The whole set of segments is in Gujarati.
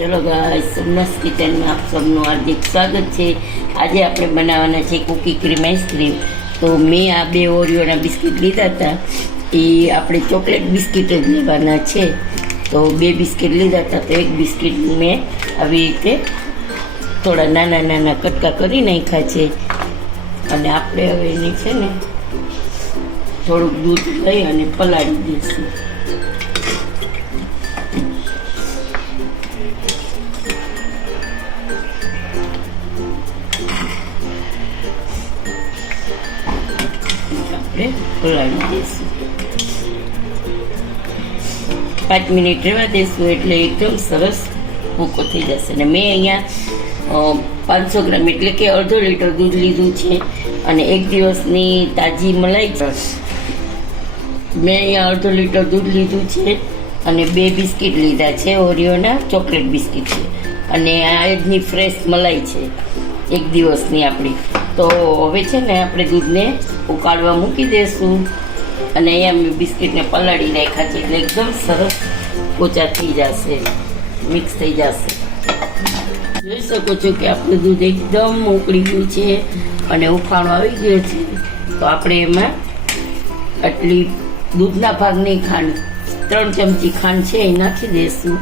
चलो गाइस सोमनाथ किचन में आप सबનું हार्दिक स्वागत છે। આજે આપણે બનાવવાના છે કુકી ક્રીમ આઈસ્ક્રીમ। તો મેં આ બે ઓરિયોના બિસ્કિટ લીધા હતા, એ આપણે ચોકલેટ બિસ્કિટ જ લેવાના છે। તો બે બિસ્કિટ લીધા હતા, તો એક બિસ્કિટ મેં આવી રીતે થોડા નાના નાના કટકા કરી નાખ્યા છે। અને આપણે હવે એને છે ને થોડુંક દૂધ લઈ અને પલાળી દઈશું। પલાળી દઈશું 5 મિનિટ રહેવા દઈશું એટલે એકદમ સરસ ભૂકો થઈ જશે। અને મેં અહીંયા 500 ગ્રામ એટલે કે અડધો લીટર દૂધ લીધું છે અને એક દિવસની તાજી મલાઈ છે। મેં અહીંયા અડધો લીટર દૂધ લીધું છે અને બે બિસ્કિટ લીધા છે, ઓરિયોના ચોકલેટ બિસ્કિટ છે અને આ આજની ફ્રેશ મલાઈ છે એક દિવસની આપણી। તો હવે છે ને આપણે દૂધને ઉકાળવા મૂકી દઈશું અને અહીંયા મેં બિસ્કિટને પલાળી રાખ્યા છે એટલે એકદમ સરસ પોચા થઈ જશે, મિક્સ થઈ જશે। જોઈ શકો છો કે આપણું દૂધ એકદમ ઉકળી ગયું છે અને ઉફાણો આવી ગયો છે। તો આપણે એમાં આટલી દૂધના ભાગની ખાંડ 3 ચમચી ખાંડ છે એ નાખી દઈશું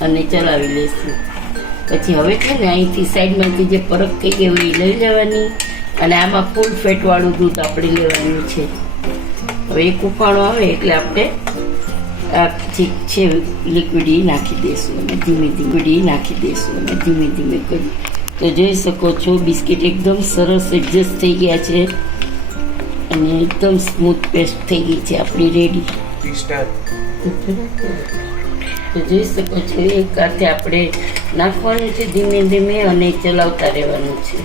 અને ચલાવી લઈશું। પછી હવે છે ને અહીંથી સાઈડમાંથી જે પરખ થઈ ગઈ હોય એ લઈ લેવાની અને આમાં ફૂલ ફેટવાળું દૂધ આપણે લેવાનું છે। હવે એક ઉફાણો આવે એટલે આપણે આ જે છે લિક્વિડ એ નાખી દઈશું અને ધીમે ધીમે નાખી દઈશું અને ધીમે ધીમે કરી। તો જોઈ શકો છો બિસ્કિટ એકદમ સરસ એડજસ્ટ થઈ ગયા છે અને એકદમ સ્મૂથ પેસ્ટ થઈ ગઈ છે આપણી રેડી। તો જોઈ શકો છો એક હાથે આપણે નાખવાનું છે ધીમે ધીમે અને ચલાવતા રહેવાનું છે।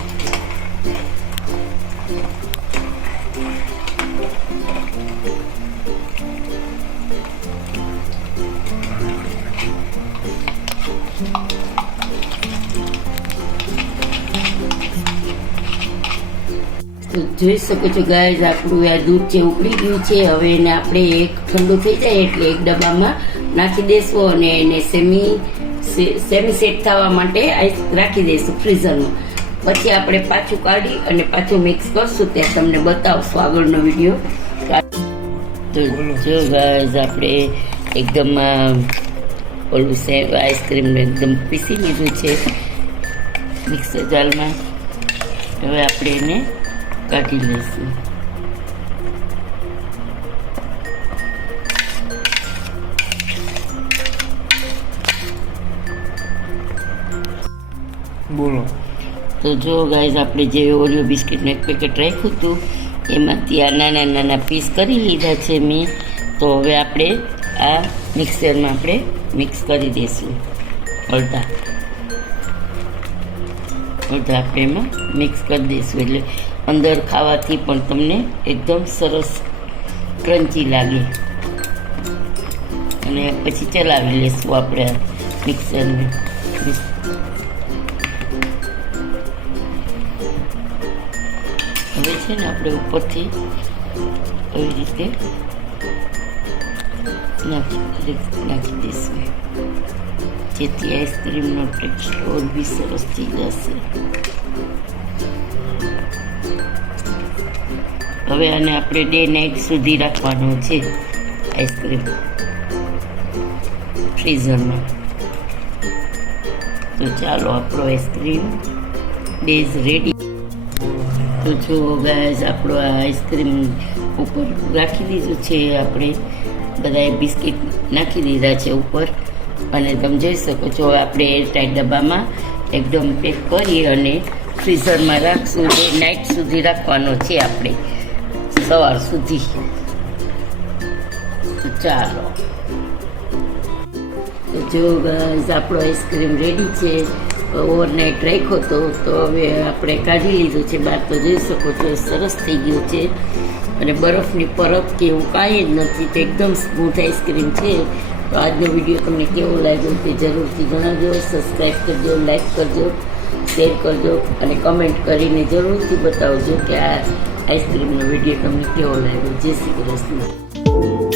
તો જોઈ શકો છો ગાઈઝ આપણું આ દૂધ છે ઉકળી ગયું છે। હવે એને આપણે એક ઠંડુ થઈ જાય એટલે એક ડબ્બામાં નાખી દઈશું અને એને સેમી સેટ થવા માટે રાખી દઈશું ફ્રીઝરમાં। પછી આપણે પાછું કાઢી અને પાછું મિક્સ કરશું, ત્યાં તમને બતાવશું આગળનો વિડીયો। તો જો ગાઈઝ આપણે એકદમ ઓલું આઈસ્ક્રીમને એકદમ પીસી લીધું છે મિક્સર જારમાં। હવે આપણે એને કાઢી લઈશું। બોલો। તો જો ગાઈઝ આપણે જે ઓરિયો બિસ્કિટનું એક પેકેટ રાખ્યું હતું એમાંથી આ નાના નાના પીસ કરી લીધા છે મેં। તો હવે આપણે આ મિક્સરમાં આપણે મિક્સ કરી દઈશું અડધા આપણે એમાં મિક્સ કરી દઈશું એટલે અંદર ખાવાથી પણ તમને એકદમ સરસ ક્રન્ચી લાગે। અને પછી ચલાવી લઈશું આપણે આ મિક્સરને। હવે છે ને આપણે ઉપરથી આવી રીતે નાખી દઈશું જેથી આઈસ્ક્રીમનો ટેક્સચર ઓર બી સરસ થઈ જશે। હવે આને આપણે ડે નાઇટ સુધી રાખવાનો છે આઈસ્ક્રીમ ફ્રીઝરમાં। તો ચાલો આપણો આઈસ્ક્રીમ ડેઝ રેડી। તો જો ગાઈઝ આપણો આ આઈસ્ક્રીમ ઉપર રાખી દીધું છે, આપણે બધાએ બિસ્કિટ નાખી દીધા છે ઉપર અને તમે જોઈ શકો છો આપણે એરટાઈટ ડબ્બામાં એકદમ પેક કરી અને ફ્રીઝરમાં રાખશું। ડે નાઇટ સુધી રાખવાનો છે આપણે, સવાર સુધી। તો ચાલો તો જો ગાઈઝ આપણો આઈસ્ક્રીમ રેડી છે। ઓવરનાઇટ રાખ્યો તો હવે આપણે કાઢી લીધું છે બહાર। તો જોઈ શકો છો સરસ થઈ ગયું છે અને બરફની પરત કે એવું કાંઈ જ નથી, તો એકદમ સ્મૂથ આઈસ્ક્રીમ છે। તો આજનો વિડીયો તમને કેવો લાગ્યો તે જરૂરથી જણાવજો, સબસ્ક્રાઈબ કરજો, લાઈક કરજો, શેર કરજો અને કમેન્ટ કરીને જરૂરથી બતાવજો કે આ આઈસ્ક્રીમનો વિડીયો તમને કેવો લાગ્યો। જય શ્રી કૃષ્ણ।